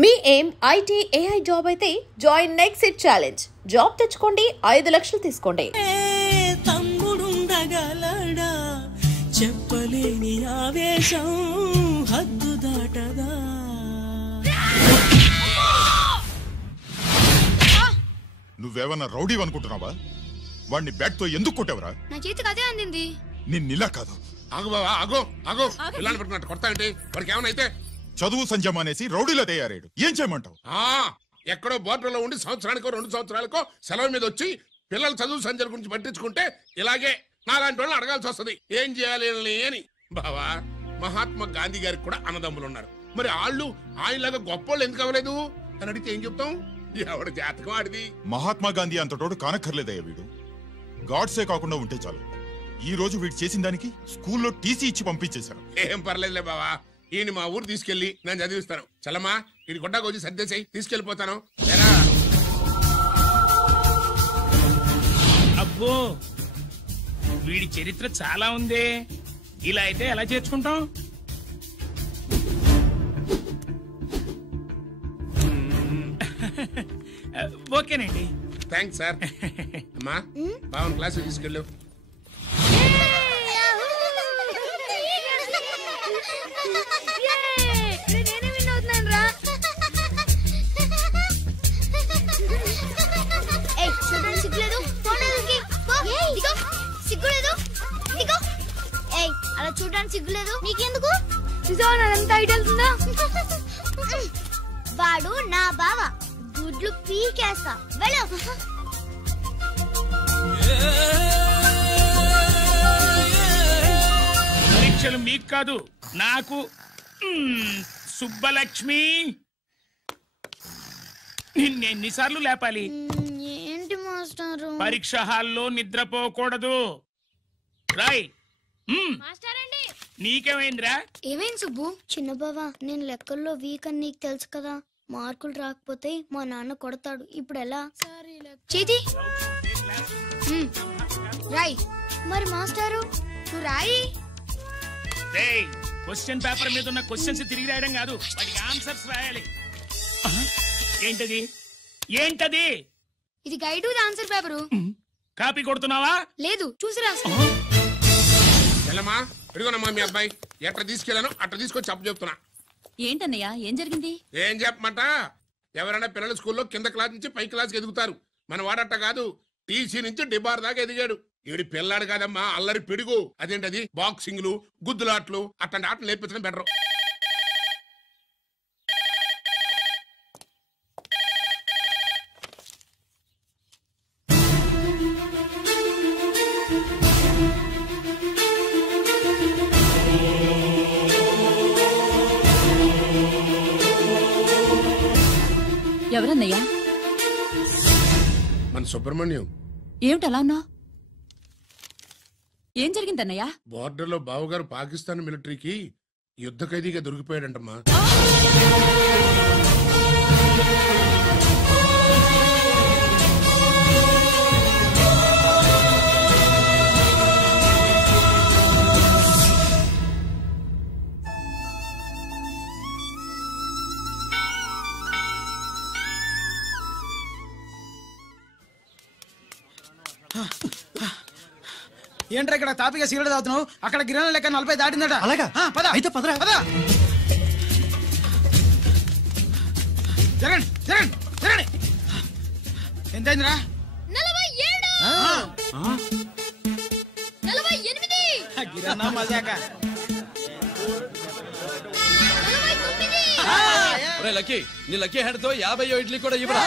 మీ ఏం IT AI job అయితే join next it challenge. Job తెచ్చుకోండి, 5 లక్షలు తీసుకోండి. తమ్ముడుండగలడా చెప్పలేని ఆవేశం హద్దు దాటదా. నువ్వేమన్నా రౌడీ అనుకుంటున్నావా? వాడిని బ్యాట్ తో ఎందుకు కొట్టావరా? నా చేతికి అదే అందింది. నిన్నిలా కాదు. ఆగు బావా, ఆగు ఆగు. పిల్లలు పెట్టుకున్నట్టు కొడతా ఏంటి? వాడికి ఏమైనా చదువు సంజం అనేసి రౌడీలో తయారాడు. ఏం చేయమంటావు? ఎక్కడో బోర్డర్లో ఉండి సంవత్సరానికో 2 సంవత్సరాలకో సెలవు మీద వచ్చి పిల్లలు చదువు సంజల గురించి పట్టించుకుంటే ఇలాగే నాలాంటి వాళ్ళని అడగాల్సి వస్తుంది. ఏం చేయాలి అని. బావా, మహాత్మా గాంధీ గారికి కూడా అన్నదమ్ములు ఉన్నారు. మరి వాళ్ళు ఆయనలాగా గొప్పోళ్ళు ఎందుకు అవ్వలేదు అని అడిగితే ఏం చెప్తాం? ఎవడు జాతకం ఆడిది. మహాత్మా గాంధీ అంతటోడు కానక్కర్లేదయ్యా వీడు. గాడ్సే కాకుండా ఉంటే చాలు. ఈ రోజు వీడు చేసిన దానికి స్కూల్లో టీసీ ఇచ్చి పంపించేశారు. ఏం పర్లేదులే బావా, ఈయన మా ఊరు తీసుకెళ్లి నేను చదివిస్తాను. చలమా, ఇది కొట్టాకు వచ్చి సర్దేశాయి, తీసుకెళ్లిపోతాను. అబ్బో, వీడి చరిత్ర చాలా ఉంది. ఇలా అయితే ఎలా చేర్చుకుంటాం? ఓకేనండి. Thanks sir. అమ్మా, బావన్ క్లాస్ తీసుకెళ్ళు. అలా చూడడానికి సిగ్గులేదు నీకెందుకు? అంతా ఐడియా. వాడు నా బావ, గుడ్లు పీకేస్తా. వెళ్ళు. పరీక్షలు మీకు కాదు, నాకు. సుబ్బలక్ష్మి, నిన్నెన్నిసార్లు లేపాలి? ఏంటి మాస్టారు? పరీక్ష హాల్లో నిద్రపోకూడదు. రాయ్. నీకేమైందిరా? ఏమైంది సుబ్బు? చిన్న బావా, నేను లెక్కల్లో వీక్ అని నీకు తెలుసు కదా. మార్కులు రాకపోతే మా నాన్న కొడతాడు. ఇప్పుడు ఎలా? చేతి రాయ్. మరి మాస్టారు నువ్వు రాయి. క్వశ్చన్ పేపర్ మీద ఉన్న క్వశ్చన్స్ తిరిగి రాయడం కాదు, వాటికి ఆన్సర్స్ రాయాలి. ఏంటది? ఏంటది? ఇది గైడ్ ఆన్సర్ పేపరు. కాపీ కొడుతున్నావా? లేదు, చూసి రాసు. వెళ్ళమ్మా, ఇదిగోనమ్మా మీ అబ్బాయి. ఎట్లా తీసుకెళ్ళాను అట్లా తీసుకొచ్చి చెప్పు చెప్తున్నా. ఏంటన్నయ్యా, ఏం జరిగింది? ఏం చెప్పమంట? ఎవరైనా పిల్లల స్కూల్లో కింద క్లాస్ నుంచి పై క్లాస్కి ఎదుగుతారు. మన వాడట్ట కాదు, టీసీ నుంచి డిబార్ దాకా ఎదిగాడు. ఈడి పిల్లాడు కాదమ్మా, అల్లరి పిడుగు. అదేంటది, బాక్సింగ్లు, గుద్దులాట్లు, అట్లాంటి ఆటలు నేర్పించడం బెటర్. ఎవరన్నయ్యా? మన సుబ్రహ్మణ్యం. ఏమిటలా ఉన్నావు? ఏం జరిగిందన్నయ్యా? బోర్డర్లో బావగారు పాకిస్తాన్ మిలిటరీకి యుద్ధ ఖైదీగా దొరికిపోయాడంటమ్మా. ఏంట్రా ఇక్కడ తాపిగా సిగరెట్ తాగుతున్నావు? అక్కడ గిరాల లెక్క 40 దాటిందట. అలాగా? పద అయితే పదరా. పద. జరగండి జరగండి జరగండి. ఎంతైందిరా? 47. గిరన్నా మజాక. లక్కీ, నీ లక్కీ హెడ్ తో 50 ఇడ్లీ కూడా ఇవ్వరా?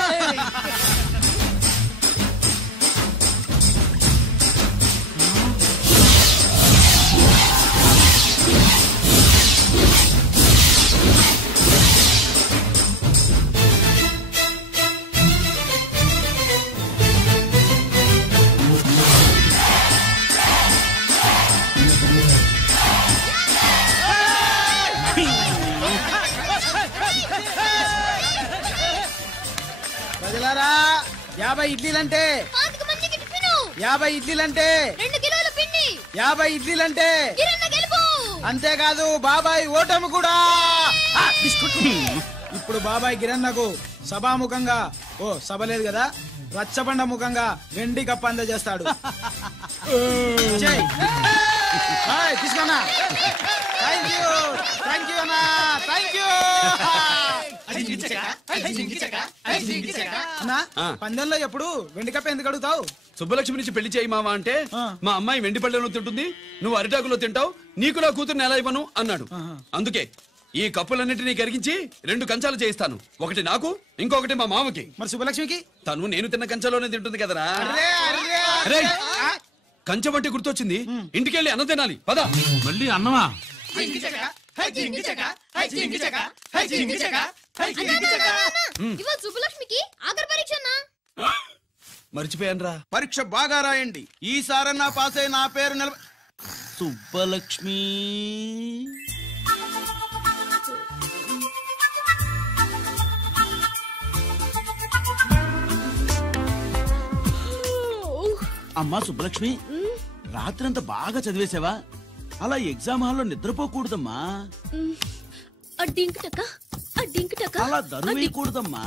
ప్రజలారా, 50 ఇడ్లీలంటే 50 ఇడ్లీలంటే 2 కిలోల పిండి. 50 ఇడ్లీలంటే అంతేకాదు బాబాయ్ ఓటమి కూడా. ఇప్పుడు బాబాయ్ గిరన్నకు సభాముఖంగా సభ లేదు కదా, రచ్చబండ ముఖంగా వెండి కప్ప అందజేస్తాడు. తీసుకున్నా. థ్యాంక్ యూ అన్నా, థ్యాంక్ యూ అన్నా. పందెంలో ఎప్పుడు వెండి కప్ప ఎందుకు అడుగుతావు? సుబ్బలక్ష్మి నుంచి పెళ్లి చేయి మావా అంటే మా అమ్మాయి వెండి పళ్ళెలో తింటుంది, నువ్వు అరిటాకులో తింటావు, నీకు నా కూతుర్ని ఎలా ఇవ్వను అన్నాడు. అందుకే ఈ కప్పులన్నిటినీ కరిగించి 2 కంచాలు చేయిస్తాను. ఒకటి నాకు, ఇంకొకటి మా మామకి. మరి సుబ్బలక్ష్మికి? తను నేను తిన్న కంచాలోనే తింటుంది కదరా. కంచం అంటే గుర్తొచ్చింది, ఇంటికెళ్ళి అన్నం తినాలి. పద. మళ్ళీ అన్నమా? సుబ్బలక్ష్మికి ఆఖరి పరీక్ష. మర్చిపోయాను రా. పరీక్ష బాగా రాయండి, ఈసారన్నా పాస్ అయి నా పేరు సుబ్బలక్ష్మి. అమ్మా సుబ్బలక్ష్మి, రాత్రంతా బాగా చదివేశావా? అలా ఎగ్జామ్ హాల్లో నిద్రపోకూడదమ్మా. అలా దరువేయకూడదమ్మా.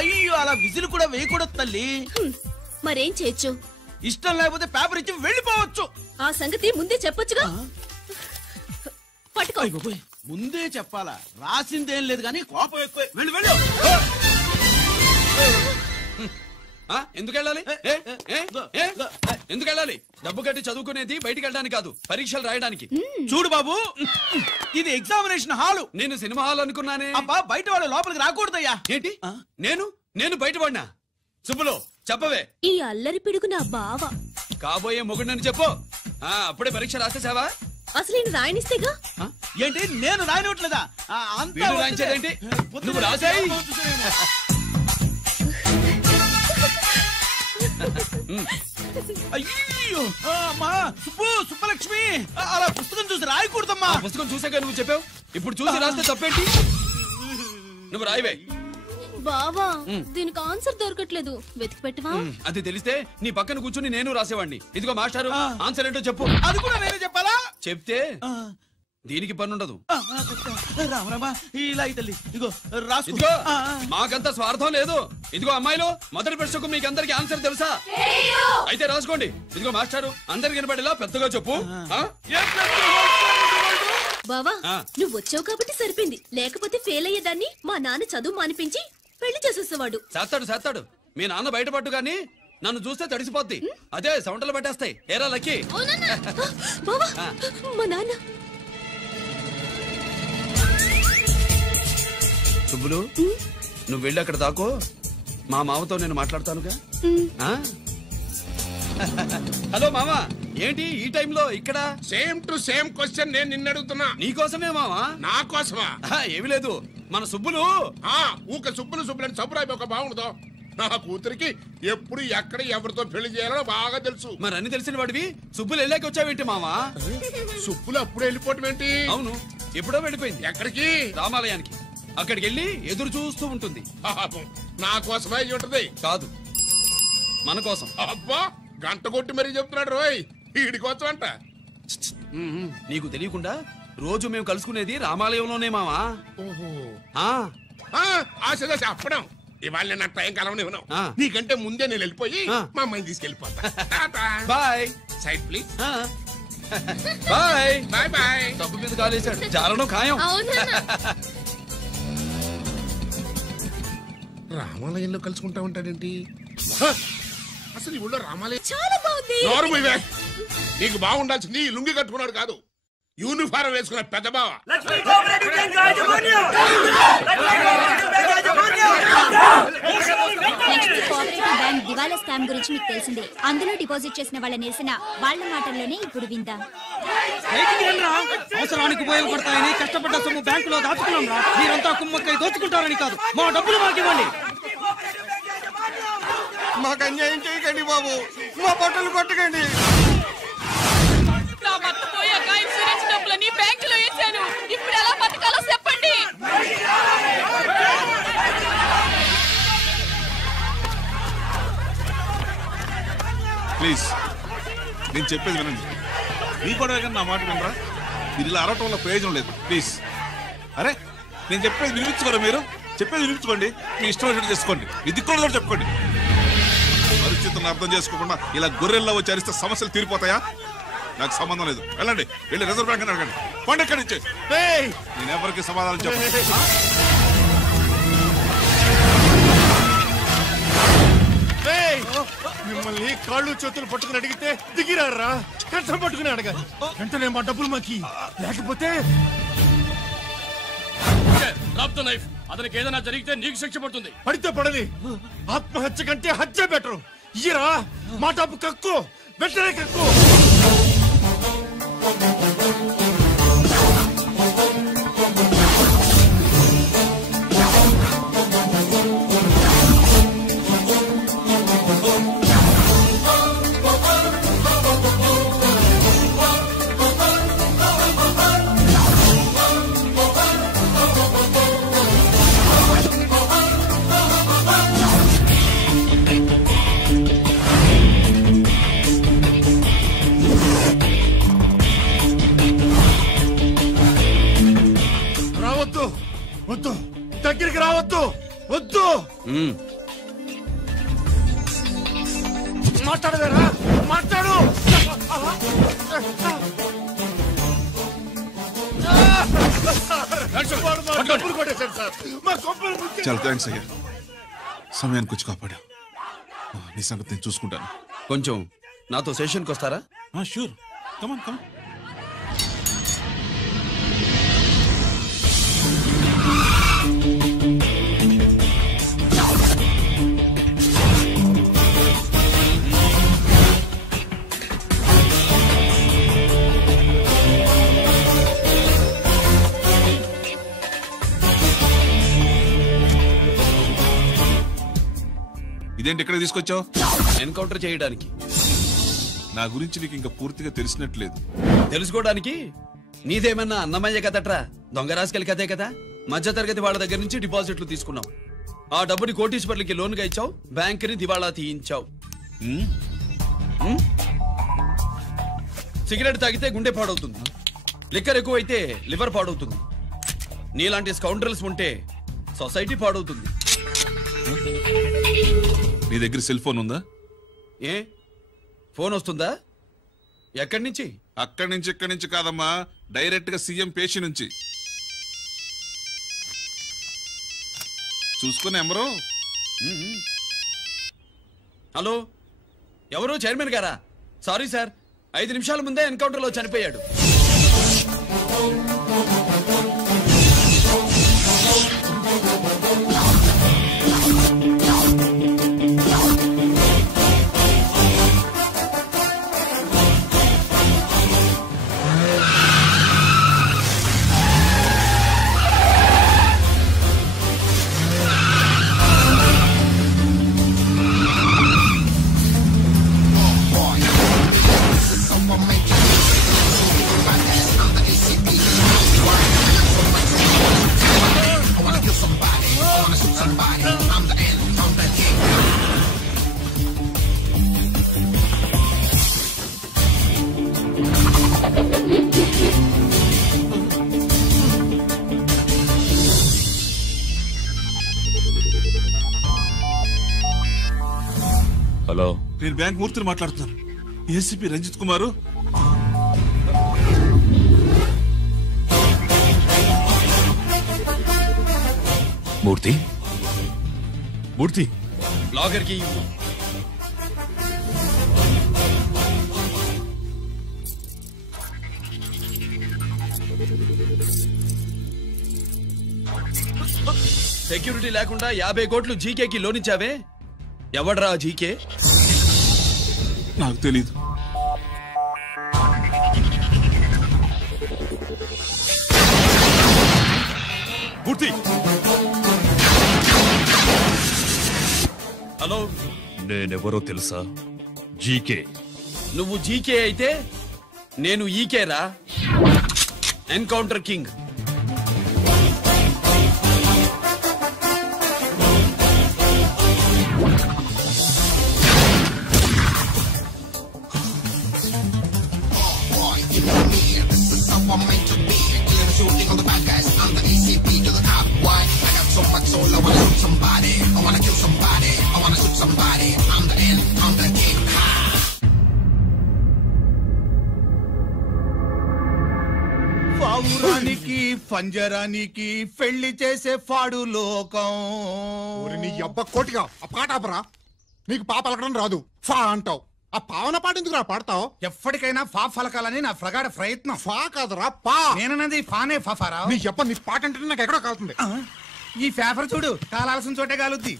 అయ్యో, అలా విజిల్ కూడా వేయకూడదు తల్లి. మరేం చేయొచ్చు? ఇష్టం లేకపోతే పేపర్ ఇచ్చి వెళ్ళిపోవచ్చు. ఆ సంగతి ముందే చెప్పొచ్చుగా. పట్టుకో. ముందే చెప్పాలా? రాసిందేం లేదు కానీ కోపం ఎక్కువ. వెళ్ళు వెళ్ళు. ఎందుకెళ్ళాలి? ఎందుకెళ్ళాలి? డబ్బు కట్టి చదువుకునేది బయటికి వెళ్ళడానికి కాదు, పరీక్షలు రాయడానికి. చూడు బాబు, ఇది ఎగ్జామినేషన్ హాలు. నేను సినిమా హాల్ అనుకున్నానే. అబ్బా, బయట వాళ్ళు లోపలికి రాకూడదయ్యా. ఏంటి? నేను బయటపడినా? సుబ్బులు చెప్పవే. ఈ అల్లరి పిడుగు నా బావ. కాబోయే మొగుడని చెప్పు. అప్పుడే పరీక్ష రాసేసావా? అసలు నేను రాయనిస్తేగా. ఏంటి, నేను రాయనట్లేదా? రాయించేదేంటి? నువ్వు రాసాయి. అయ్యో అమ్మా, సుబ్బలక్ష్మి, అలా పుస్తకం చూసి రాయకూడదమ్మా. పుస్తకం చూసాక నువ్వు చెప్పావు, ఇప్పుడు చూసి రాస్తే తప్పేంటి? నువ్వు రాయవే. బావా, దీనికి ఆన్సర్ దొరకట్లేదు, వెతికి పెట్టవా? అది తెలిస్తే నీ పక్కన కూర్చుని నేను రాసేవాడిని. ఇదిగో మాస్టారు, ఆన్సర్ ఏంటో చెప్పు. అది కూడా నేనే చెప్పాలా? చెప్తే దీనికి పనుండదు. రామరామా, ఇలా తల్లి, ఇదిగో రాసు. ఇదిగో మాకంత స్వార్థం లేదు. ఇదిగో అమ్మాయిలు, మొదటి ప్రశ్నకు మీకు అందరికి ఆన్సర్ తెలుసా? అయితే రాసుకోండి. ఇదిగో మాస్టారు, అందరికి వినపడేలా పెద్దగా చెప్పు. బావా, నువ్వు వచ్చావు కాబట్టి సరిపోయింది, లేకపోతే ఫెయిల్ అయ్యేదాన్ని. మా నాన్న చదువు మానిపించి పెళ్లి చేసేసేవాడు. చేస్తాడు. మీ నాన్న బయటపడ్డు గాని నన్ను చూస్తే తడిసిపోద్ది. అదే సౌంటలు పెట్టేస్తాయి. ఏరా లక్కీ. బావా, మా నాన్న. సుబ్బులు, నువ్వు వెళ్ళి అక్కడ దాకో, మా మామతో నేను మాట్లాడతానుగా. హలో మామా, ఏంటి ఈ టైంలో ఇక్కడ? సేమ్ టు సేమ్ క్వశ్చన్ నేను నిన్ను అడుగుతున్నా. నీకోసమే మామా. నా కోసమా? ఏమి లేదు, మన సుబ్బులు ఊక సుబ్బులని సబ్బురాయి ఒక బాగుండదు. నా కూతురికి ఎప్పుడు ఎక్కడ ఎవరితో పెళ్లి చేయాలో బాగా తెలుసు. మరి అన్ని తెలిసిన వాడివి సుబ్బులు వెళ్ళాక వచ్చావేంటి మామా? సుబ్బులు అప్పుడు వెళ్ళిపోవటం ఏంటి? అవును, ఎప్పుడో వెళ్ళిపోయింది. ఎక్కడికి? రామాలయానికి. అక్కడికి వెళ్ళి ఎదురు చూస్తూ ఉంటుంది. నా కోసమే ఉంటది. కాదు, మన కోసం. అబ్బా, గంట కొట్టి మరీ చెప్తున్నాడు రోయ్, వీడి కోసం అంట. నీకు తెలియకుండా రోజు మేము కలుసుకునేది రామాలయంలోనే మావా. ఆశ చెప్పడం. ఇవాళ నేను టైం కలవని నీకంటే ముందే నేను వెళ్ళిపోయి మా అమ్మాయిని తీసుకెళ్ళిపోతా. Bye. Side please. Bye bye bye. డబ్బు మీద కాలేశాడు, జారడం ఖాయం. రామాలయంలో కలుసుకుంటా ఉంటాడేంటి? అసలు ఈ ఊళ్ళో రామాలయం చాలా బాగుంది. నీకు బాగుండాల్సింది లుంగి కట్టుకున్నాడు కాదు, యూనిఫారం వేసుకున్న పెద్ద బావ. బ్యాంక్ దివాలా స్కామ్ గురించి మీకు తెలిసిందే. అందులో డిపాజిట్ చేసిన వాళ్ళ నిరసన వాళ్ళ మాటల్లోనే ఇప్పుడు విందాం. అవసరానికి ఉపయోగపడతాయని కష్టపడ్డ సొమ్ము బ్యాంకులో దాచుకున్నాం రా. మీరంతా కుమ్మక్కై దోచుకుంటారని కాదు, మా డబ్బులు మాకివ్వండి. మాకు అన్యాయం చేయకండి బాబు, మా బట్టలు కొట్టకండి. నా భర్త పోయాక ఇన్సూరెన్స్ డబ్బులని బ్యాంకులో వేశాను, ఇప్పుడు ఎలా బతకాలో చెప్పండి. ప్లీజ్, నేను చెప్పేది వినండి. మీ కూడా నా మాట వినరా? మీరు ఇలా అరవటం వల్ల ప్రయోజనం లేదు. ప్లీజ్. అరే నేను చెప్పేది వినిపించుకోరా మీరు? చెప్పేది వినిపించుకోండి. మీ ఇష్టం వచ్చినట్టు చేసుకోండి. ఇది కూడా చెప్పుకోండి. పరిస్థితులను అర్థం చేసుకోకుండా ఇలా గొర్రెల్లో వచ్చి అరిస్తే సమస్యలు తీరిపోతాయా? నాకు సంబంధం లేదు. వెళ్ళండి, వెళ్ళి రిజర్వ్ బ్యాంక్ అడగండి. పండి ఎక్కడి నుంచి. నేను ఎవరికి సమాధానం చెప్పను. మిమ్మల్ని కాళ్ళు చేతులు పట్టుకుని అడిగితే దిగిరారా? కంఠం పట్టుకుని అడగాలి. వెంటనే మా డబ్బులు మాకి, లేకపోతే అతనికి ఏదైనా జరిగితే నీకు శిక్ష పడుతుంది. పడితే పడని, ఆత్మహత్య కంటే హత్య బెటరు. ఇయ్యరా మా డబ్బు కక్కు, వెంటనే కక్కు. వద్దు, దగ్గరికి రావద్దు, వద్దు. మాట్లాడవేరా? మాట్లాడు. చాలా థ్యాంక్స్ అయ్యా, సమయానికి వచ్చి కాపాడా. నీ సంగతి నేను చూసుకుంటాను. కొంచెం నాతో సెషన్కి వస్తారా? షూర్, కమాన్ కమాన్. ఇదేంటి ఇక్కడ తీసుకొచ్చావు? ఎన్కౌంటర్ చేయడానికి. నా గురించి నీకు ఇంకా పూర్తిగా తెలిసినట్లేదు. తెలుసుకోవడానికి నీదేమన్నా అన్నమయ్య కదట్రా, దొంగ రాసుకెళ్ళి కదే కదా. మధ్య తరగతి వాళ్ళ దగ్గర నుంచి డిపాజిట్లు తీసుకున్నావు. ఆ డబ్బుని కోటీశ్వర్లకి లోన్గా ఇచ్చావు, బ్యాంకుని దివాళా తీయించావు. సిగరెట్ తాగితే గుండె పాడవుతుంది, లిక్కర్ ఎక్కువైతే లివర్ పాడవుతుంది. నీలాంటి స్కౌండ్రల్స్ ఉంటే సొసైటీ పాడవుతుంది. నీ దగ్గర సెల్ ఫోన్ ఉందా? ఏ ఫోన్ వస్తుందా? ఎక్కడి నుంచి? అక్కడి నుంచి ఇక్కడి నుంచి కాదమ్మా, డైరెక్ట్ గా సీఎం పేషి నుంచి. చూసుకుని ఎవరు? హలో, ఎవరు? చైర్మన్ గారా? సారీ సార్, 5 నిమిషాల ముందే ఎన్కౌంటర్ లో చనిపోయాడు. హలో, నేను బ్యాంక్ మూర్తిని మాట్లాడుతున్నాను. ఏసీపీ రంజిత్ కుమారు. మూర్తి, మూర్తి లాగర్ కి సెక్యూరిటీ లేకుండా 50 కోట్లు జీకేకి లోన్ ఇచ్చావే, ఎవడ్రా జీకే? నాకు తెలీదు. మూర్తి, హలో, నేనెవరో తెలుసా? జీకే. నువ్వు జీకే అయితే నేను ఈకేరా, encounter king. I'm meant to నీకి పంజరా నీకి పెళ్లి చేసే ఫాడు లోకం. నీ అబ్బ కోటిగా ఆ పాట ఆపరా. నీకు పా పలకడం రాదు, ఫా అంటావు. ఆ పావన పాట ఎందుకు పాడతావు? ఎప్పటికైనా ఫా ఫలకాలని నా ప్రగాఢ ప్రయత్నం. ఫా కాదురా పా. నేనన్నది ఫానే ఫారా. నీ చెప్ప నీ పాట అంటే నాకు ఎక్కడో కాలుతుంది. ఈ పేపర్ చూడు, కాలాల్సిన చోటే కాలుద్ది.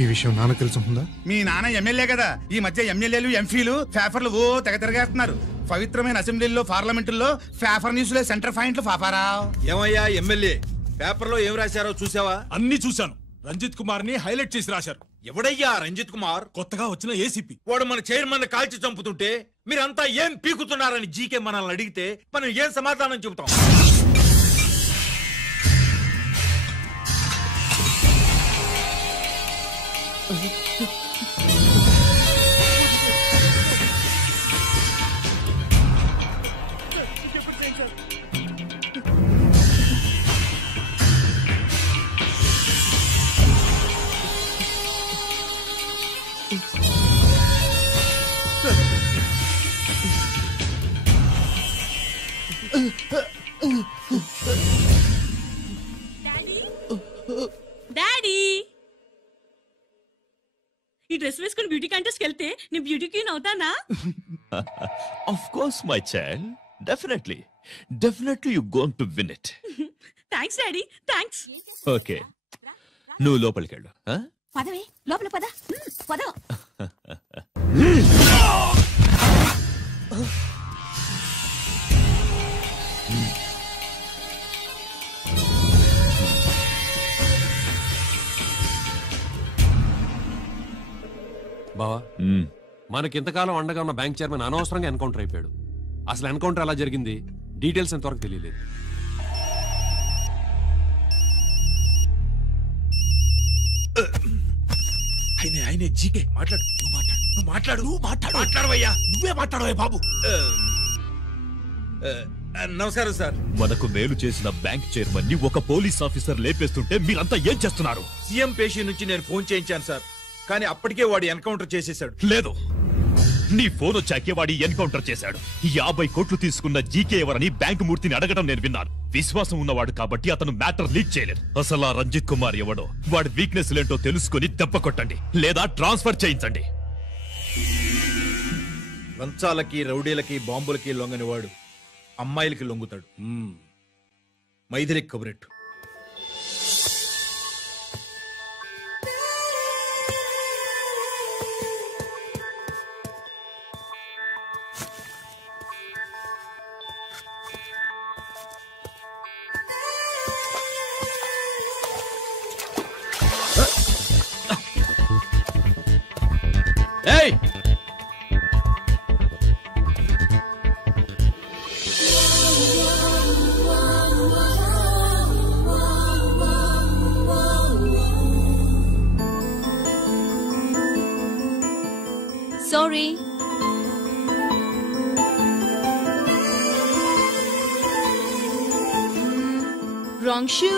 ఈ విషయం నాన్న తెలుసుందా? మీ నాన్న ఎమ్మెల్యే కదా. ఈ మధ్య ఎమ్మెల్యేలు ఎంపీలు పేపర్లు ఓ తెగ తిరగేస్తున్నారు. పవిత్రమైన అసెంబ్లీలో పార్లమెంటుల్లో పేపర్ న్యూస్లే సెంటర్ పాయింట్లు పాపారా. ఏమయ్యా ఎమ్మెల్యే, పేపర్లో ఏం రాశారో చూసావా? అన్ని చూశాను. రంజిత్ కుమార్ ని హైలైట్ చేసి రాశారు. ఎవడయ్యా రంజిత్ కుమార్? కొత్తగా వచ్చిన ఏసీపీ. వాడు మన చైర్మన్ కాల్చి చంపుతుంటే మీరంతా ఏం పీకుతున్నారని జీకే మనల్ని అడిగితే మనం ఏం సమాధానం చెబుతాం? డాడీ, ఈ డ్రెస్ వేసుకుని బ్యూటీ కాంటెస్ట్ వెళ్తే నేను బ్యూటీ క్వీన్ అవుతానా? Of course, my child. Definitely. Definitely you're going to win it. Thanks daddy, thanks. Okay. నువ్వు లోపలికి వెళ్ళు. పదవే లోపల పద పద. బావా, మనకింతకాలం అండగా ఉన్న బ్యాంక్ చైర్మన్ అనవసరంగా ఎన్కౌంటర్ అయిపోయాడు. అసలు ఎన్కౌంటర్ ఎలా జరిగింది డీటెయిల్స్ ఎంతవరకు తెలియలేదు. ఆయనే జీకే. మాట్లాడు, నువ్వు మాట్లాడవయ్యా. నువ్వే మాట్లాడవే బాబు. నమస్కారం సార్. మనకు మేలు చేసిన బ్యాంక్ చైర్మన్ ని ఒక పోలీస్ ఆఫీసర్ లేపేస్తుంటే మీరంతా ఏం చేస్తున్నారు? సీఎం పేషీ నుంచి నేను ఫోన్ చేయించాను సార్, కానీ అప్పటికే వాడు ఎన్కౌంటర్ చేసేశాడు. లేదు, నీ ఫోన్ వచ్చాకే వాడి ఎన్కౌంటర్ చేశాడు. 50 కోట్లు తీసుకున్న జీకే ఎవరని బ్యాంకు మూర్తిని అడగడం నేను విన్నాను. విశ్వాసం ఉన్నవాడు కాబట్టి అతను మ్యాటర్ లీక్ చేయలేదు. అసలు ఆ రంజిత్ కుమార్ ఎవడో, వాడి వీక్నెస్ ఏంటో తెలుసుకుని దెబ్బ కొట్టండి, లేదా ట్రాన్స్ఫర్ చేయించండి. లంచాలకి, రౌడీలకి, బాంబులకి లొంగని వాడు అమ్మాయిలకి లొంగుతాడు. మైథిలి కబురెట్టు. ఏయ్, sorry. Wrong shoe.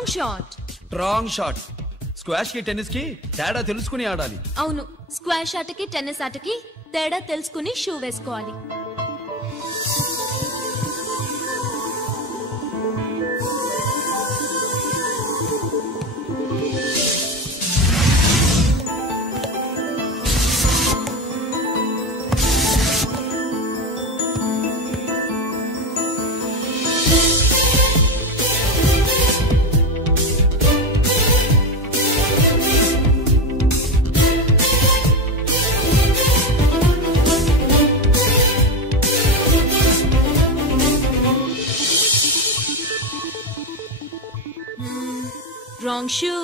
Wrong shot. Wrong shot. Squash కి టెన్నిస్ కి తేడా తెలుసుకుని ఆడాలి. అవును, స్క్వాష్ ఆటకి టెన్నిస్ ఆటకి తేడా తెలుసుకుని షూ వేసుకోవాలి. Wrong shoe.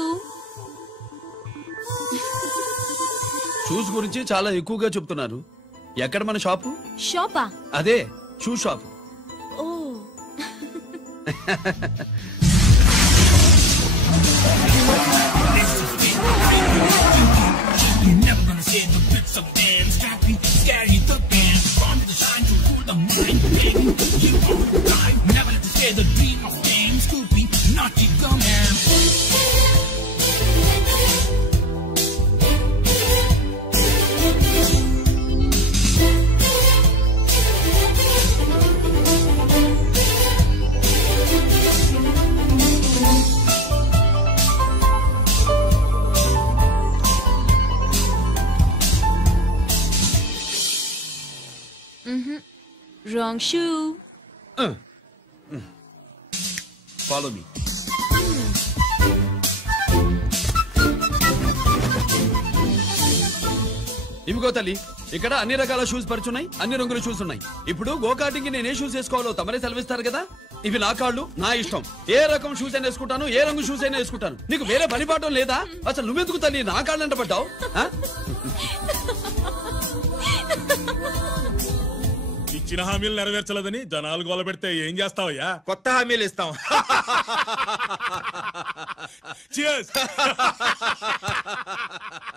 షూస్ గురించి చాలా ఎక్కువగా చెప్తున్నారు. ఎక్కడ మన షాపు? షాపా? అదే షూ షాప్. ఓ wrong shoe. Follow me. ఇవిగో తల్లి, ఇక్కడ అన్ని రకాల షూస్ పరిచున్నాయి, అన్ని రంగుల షూస్ ఉన్నాయి. ఇప్పుడు గోకార్టింగ్ నేను ఏ షూస్ వేసుకోవాలో తమరే సెలవిస్తారు కదా. ఇవి నా కాళ్ళు, నా ఇష్టం. ఏ రకం షూస్ అయినా వేసుకుంటాను, ఏ రంగు షూస్ అయినా వేసుకుంటాను. నీకు వేరే పనిపాఠం లేదా? అసలు నువ్వెందుకు తల్లి నా కాళ్ళంట పడ్డావు? ఇచ్చిన హామీలు నెరవేర్చలేదని జనాలు గోల పెడితే ఏం చేస్తావయ్యా? కొత్త హామీలు ఇస్తాం.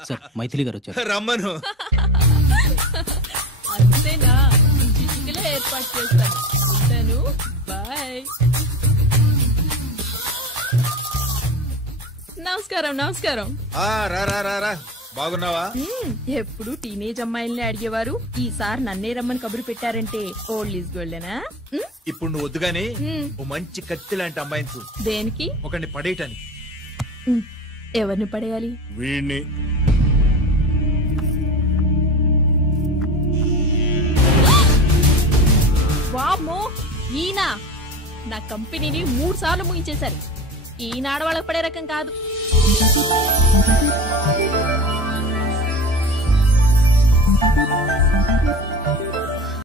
సార్, మైథిలి గారు వచ్చారు. రమ్మను. అంతేనా? చిటికలో ఏర్పాటు చేస్తాను. ఉంటాను. బాయ్. నమస్కారం. నమస్కారం. రా రా రా రా. బాగున్నావా? ఎప్పుడు టీనేజ్ అమ్మాయిల్ని అడిగేవారు, ఈసారి నన్నే రమ్మని కబురు పెట్టారంటే ఓల్డ్ ఈజ్ గోల్డెనా? ఇప్పుడు నువ్వు వద్దుగాని ఓ మంచి కత్తి లాంటి అమ్మాయిని చూ. దేనికి? ఒకరిని పడేయటానికి. ఎవరిని పడేయాలి? వీణ్ణి. వామ్మో, ఈయన నా కంపెనీని 3 సార్లు ముగించేశారు. ఈయన ఆడవాళ్ళకి పడే రకం కాదు.